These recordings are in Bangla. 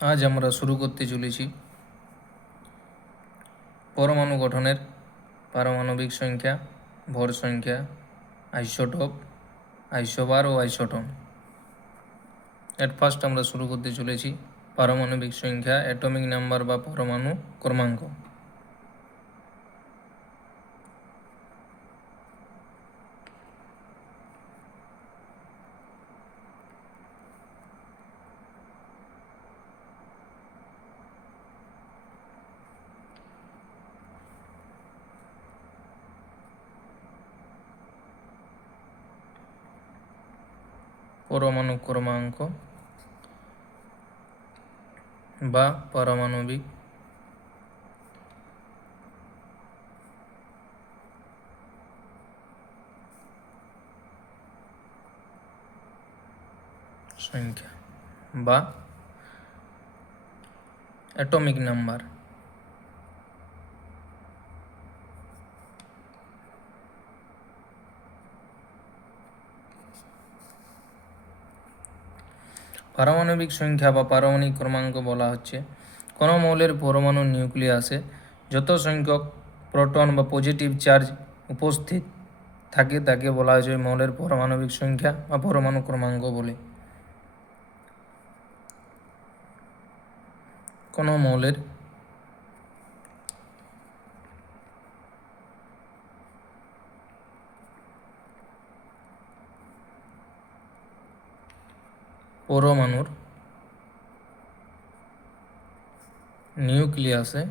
আজ আমরা শুরু করতে চলেছি পরমাণু গঠনের পারমাণবিক সংখ্যা, ভর সংখ্যা, আইসোটোপ, আইসোবার ও আইসোটন। এট ফার্স্ট আমরা শুরু করতে চলেছি পারমাণবিক সংখ্যা, অ্যাটমিক নাম্বার বা পরমাণু ক্রমাঙ্ক। পরমাণু ক্রমাঙ্ক বা পারমাণবিক সংখ্যা বা অ্যাটমিক নাম্বার। পারমাণবিক সংখ্যা বা পারমাণবিক ক্রমাঙ্ক বলা হচ্ছে কোনো মৌলের পরমাণু নিউক্লিয়াসে যত সংখ্যক প্রোটন বা পজিটিভ চার্জ উপস্থিত থাকে তাকে বলা হয়েছে মৌলের পারমাণবিক সংখ্যা বা পরমাণু ক্রমাঙ্ক বলে। কোনো মৌলের পরমাণুর নিউক্লিয়াসে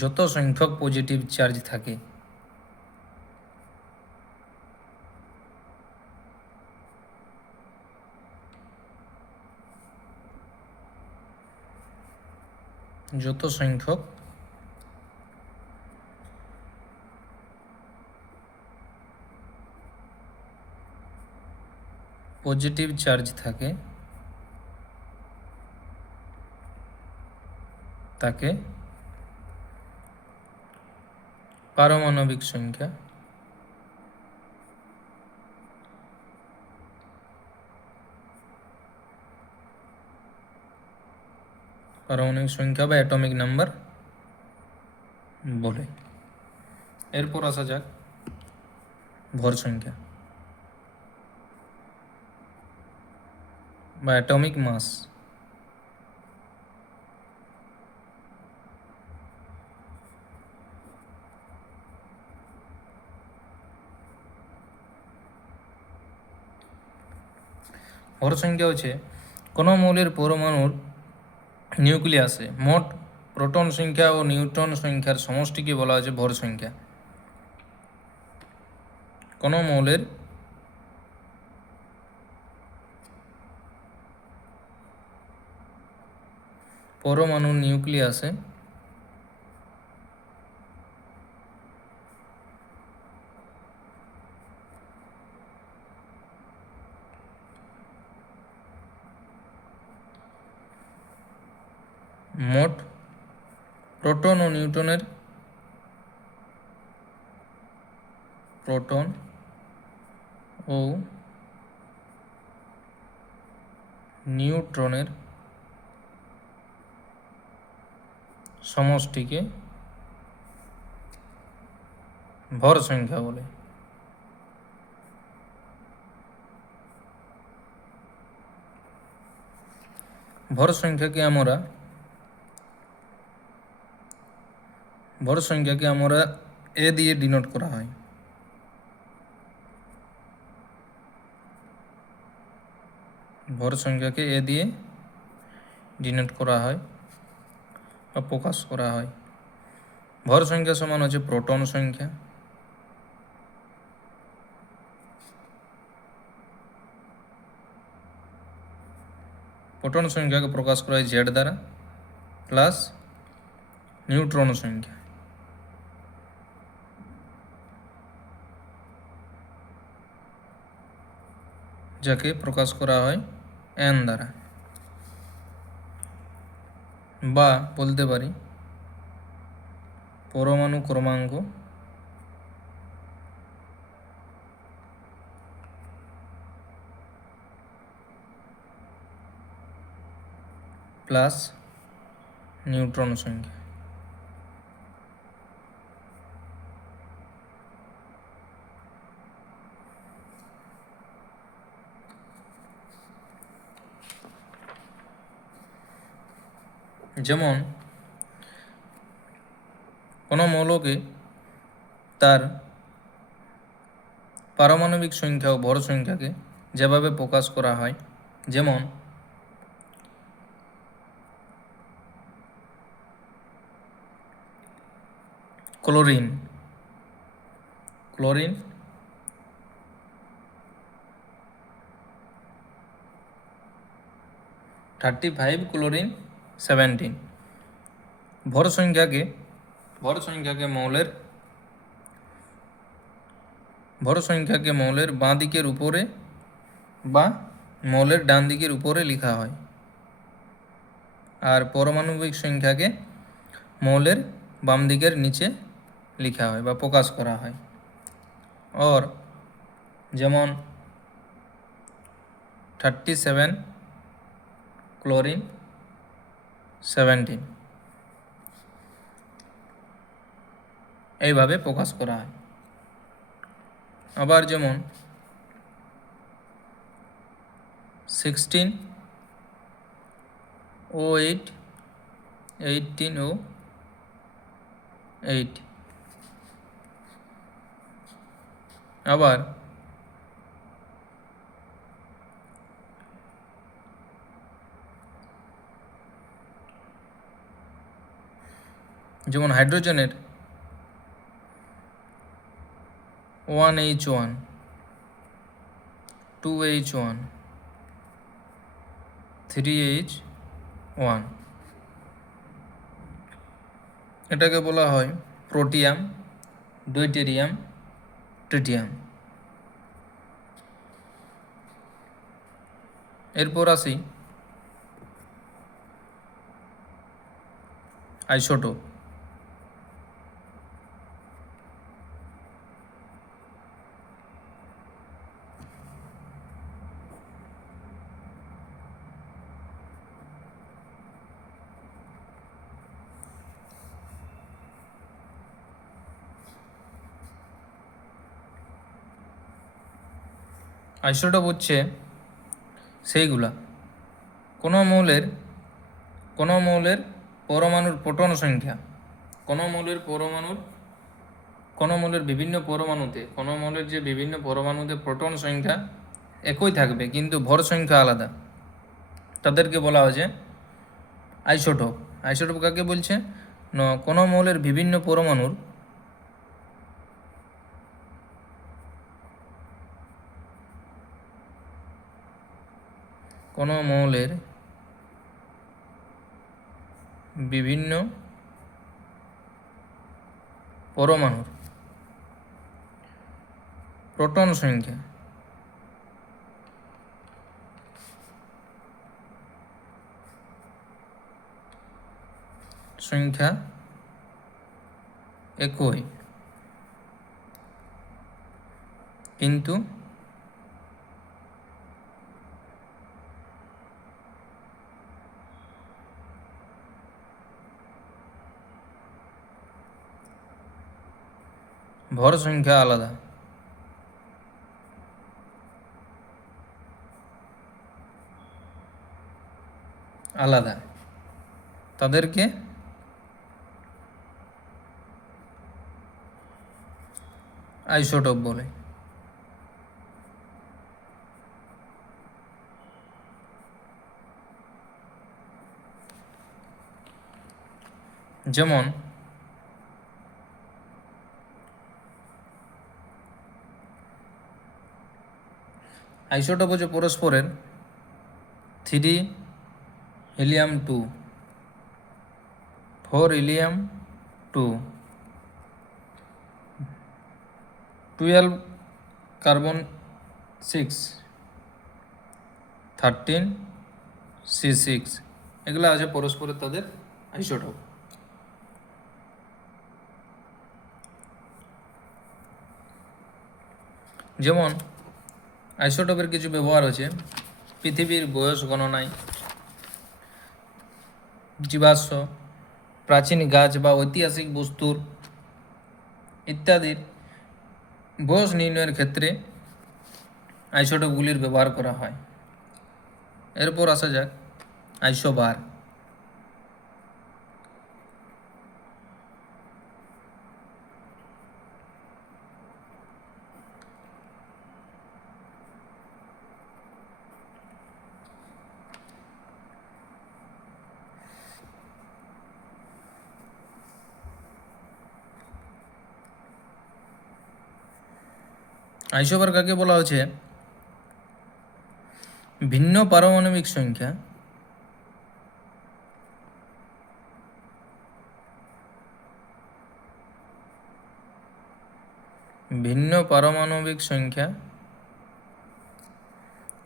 যত সংখ্যক পজিটিভ চার্জ থাকে যত সংখ্যক পজিটিভ চার্জ থাকে তাকে পারমাণবিক সংখ্যা পারমাণবিক সংখ্যা বা অ্যাটমিক নাম্বার বলে। এরপর আসা যাক ভর সংখ্যা বা অ্যাটমিক মাস। ভর সংখ্যা হচ্ছে কোনো মৌলের পরমাণুর নিউক্লিয়াসে মোট প্রোটন সংখ্যা ও নিউট্রন সংখ্যার সমষ্টিকে বলা হচ্ছে ভর সংখ্যা। কোনো মৌলের পরমাণুর নিউক্লিয়াসে মোট প্রোটন ও নিউট্রনের সমষ্টিকে ভর সংখ্যা বলে। ভর সংখ্যাকে আমরা এ দিয়ে ডিনোট করা হয়। ভর সংখ্যাকে এ দিয়ে ডিনোট করা হয় বা প্রকাশ করা হয়। ভর সংখ্যা সমান হচ্ছে প্রোটন সংখ্যা, প্রোটন সংখ্যাকে প্রকাশ করা হয় জেড দ্বারা, প্লাস নিউট্রন সংখ্যা যাকে প্রকাশ করা হয় এন দ্বারা। বা বলতে পারি পরমাণু ক্রমাঙ্ক প্লাস নিউট্রন সংখ্যা। যেমন কোনো মৌলকে তার পারমাণবিক সংখ্যা ও ভর সংখ্যাকে যেভাবে প্রকাশ করা হয়, যেমন ক্লোরিন 35, ক্লোরিন 17। ভর সংখ্যাকে মৌলের বাঁ দিকের উপরে বা মৌলের ডান দিকের উপরে লেখা হয়, আর পারমাণবিক সংখ্যাকে মৌলের বাম দিকের নিচে লেখা হয় বা প্রকাশ করা হয়। और যেমন 37, ক্লোরিন 17 এইভাবে প্রকাশ করা হয়। আবার যেমন 16 O8, 18 O8। আবার যেমন হাইড্রোজেনের 1H1, 2H1, 3H1, এটাকে বলা হয় প্রোটিয়াম, ডয়টেরিয়াম, ট্রিটিয়াম। এরপর আসি আইসোটোপ। আইসোটোপ হচ্ছে সেইগুলা কোনো মৌলের পরমাণুর প্রোটন সংখ্যা, কোনো মৌলের বিভিন্ন পরমাণুতে প্রোটন সংখ্যা একই থাকবে কিন্তু ভর সংখ্যা আলাদা, তাদেরকে বলা হয়েছে আইসোটোপ। আইসোটোপ কাকে বলছে? কোনো মৌলের বিভিন্ন পরমাণুর বিভিন্ন পরমাণুর প্রোটন সংখ্যা একই কিন্তু ভর সংখ্যা আলাদা, তাদেরকে আইসোটোপ বলে। যেমন আইসোটোপ হচ্ছে পরস্পরের 3 হিলিয়াম 2, 4 হিলিয়াম 2, 12 কার্বন 6, 13 C6, এগুলো আছে পরস্পরের তাদের আইসোটোপ। যেমন আইসোটোপের কিছু ব্যবহার আছে পৃথিবীর বয়স গণনায়, জীবাশ্ম, প্রাচীন গাছ বা ঐতিহাসিক বস্তুর ইত্যাদির বয়স নির্ণয়ের ক্ষেত্রে আইসোটোপগুলির ব্যবহার করা হয়। এরপর আসা যাক আইসোবার। আইসোবার কাকে বলা হচ্ছে? ভিন্ন পারমাণবিক সংখ্যা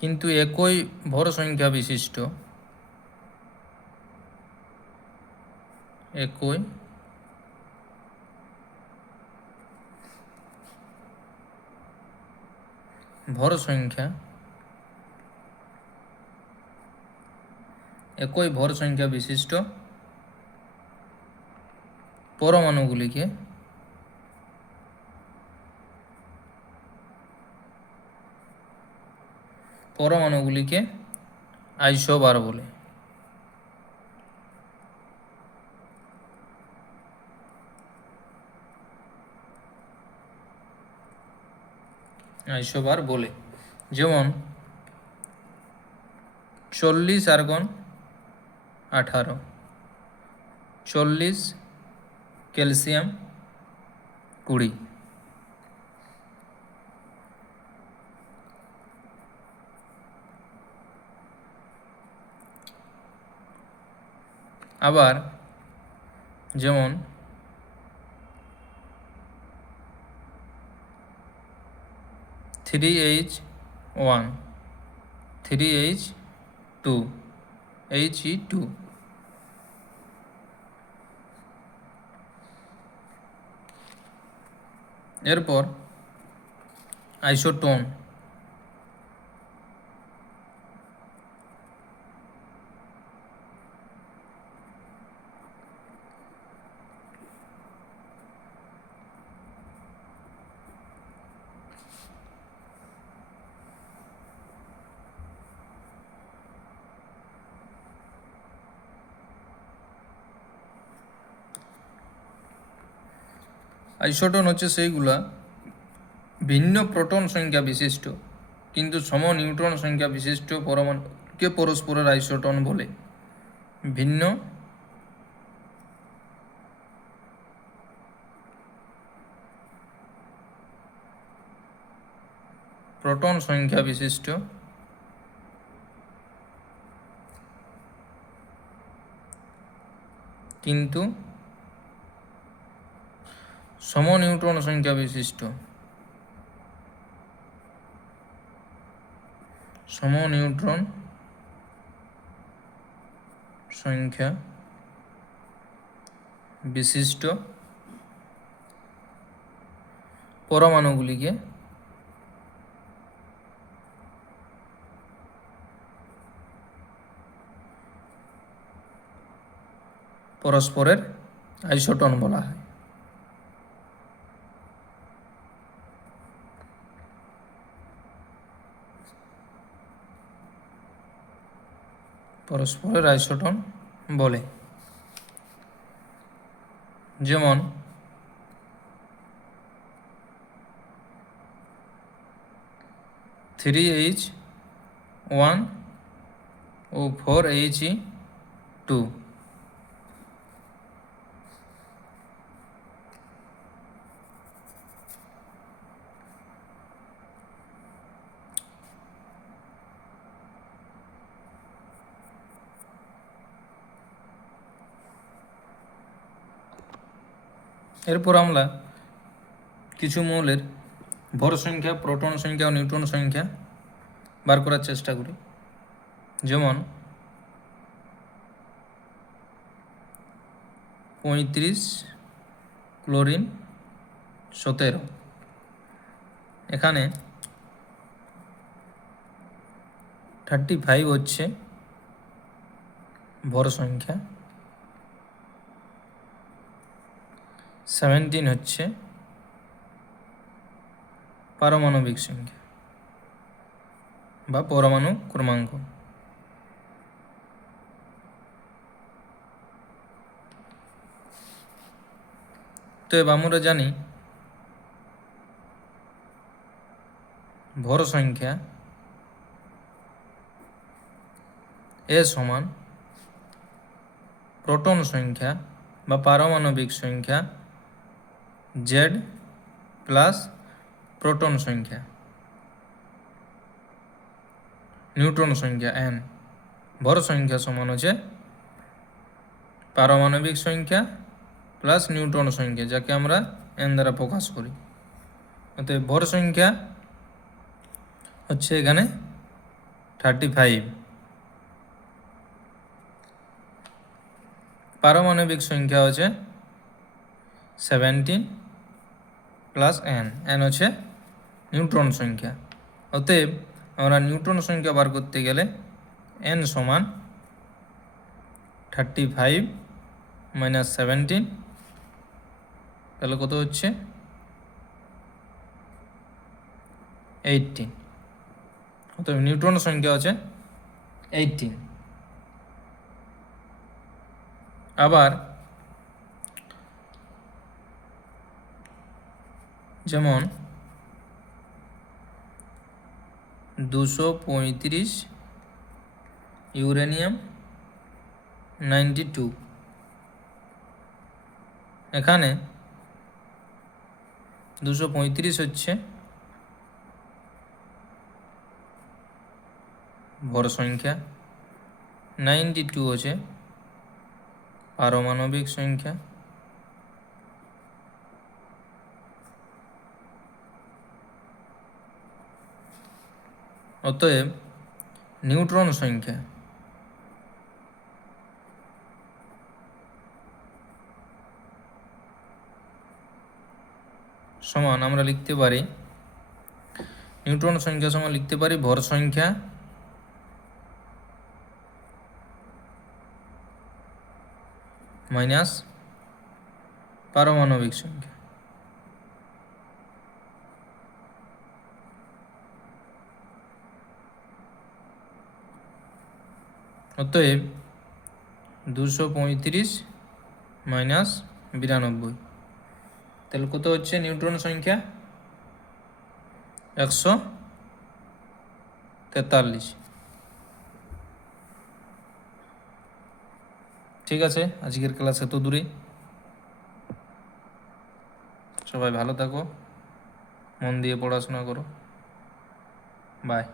কিন্তু একই ভর সংখ্যা বিশিষ্ট একই ভর সংখ্যা বিশিষ্ট পরমাণুগুলিকে আইসোবার বলে। যেমন 40 আর্গন 18, 40 ক্যালসিয়াম 20। আবার যেমন 3H1 3H2 He2। এরপর আইসোটোন। আইসোটোন হচ্ছে সেইগুলা ভিন্ন প্রোটন সংখ্যা বিশিষ্ট কিন্তু সম নিউট্রন সংখ্যা বিশিষ্ট পরমাণুকে পরস্পরের আইসোটোন বলে। ভিন্ন প্রোটন সংখ্যা বিশিষ্ট কিন্তু সম নিউট্রন সংখ্যা বিশিষ্ট পরমাণুগুলিকে পরস্পরের আইসোটোন বলা হয়। পরস্পরের আইসোটোন বলে। যেমন 3H1 ও 4He2। এরপর আমরা কিছু মৌলের ভর সংখ্যা, প্রোটন সংখ্যা ও নিউট্রন সংখ্যা বার করার চেষ্টা করি। যেমন 35 ক্লোরিন 17। এখানে 35 হচ্ছে ভর সংখ্যা 17 হচ্ছে পারমাণবিক সংখ্যা বা পরমাণু ক্রমাঙ্ক। তো এবার আমরা জানি ভর সংখ্যা এ সমান প্রোটন সংখ্যা বা পারমাণবিক সংখ্যা জেড প্লাস প্রোটন সংখ্যা নিউট্রন সংখ্যা এন। ভর সংখ্যা সমান হচ্ছে পারমাণবিক সংখ্যা প্লাস নিউট্রন সংখ্যা, যাকে আমরা এন দ্বারা প্রকাশ করি। অতএব ভর সংখ্যা হচ্ছে এখানে 35, পারমাণবিক সংখ্যা হচ্ছে 17 প্লাস এন, এন হচ্ছে নিউট্রন সংখ্যা। অতএব আমরা নিউট্রন সংখ্যা বার করতে গেলে এন সমান 35 মাইনাস 17, তাহলে কত হচ্ছে 18। অতএব নিউট্রন সংখ্যা হচ্ছে 18। আবার যেমন 235 ইউরেনিয়াম 92, এখানে 235 হচ্ছে ভর সংখ্যা, 92 হচ্ছে পারমাণবিক সংখ্যা। অতএব নিউট্রন সংখ্যা সমান আমরা লিখতে পারি, নিউট্রন সংখ্যা সমান লিখতে পারি ভর সংখ্যা মাইনাস পারমাণবিক সংখ্যা। অতএব 235 মাইনাস 92, তাহলে কত হচ্ছে নিউট্রন সংখ্যা 143। ঠিক আছে, আজকের ক্লাস এত দূরেই। সবাই ভালো থাকো, মন দিয়ে পড়াশোনা করো। বাই।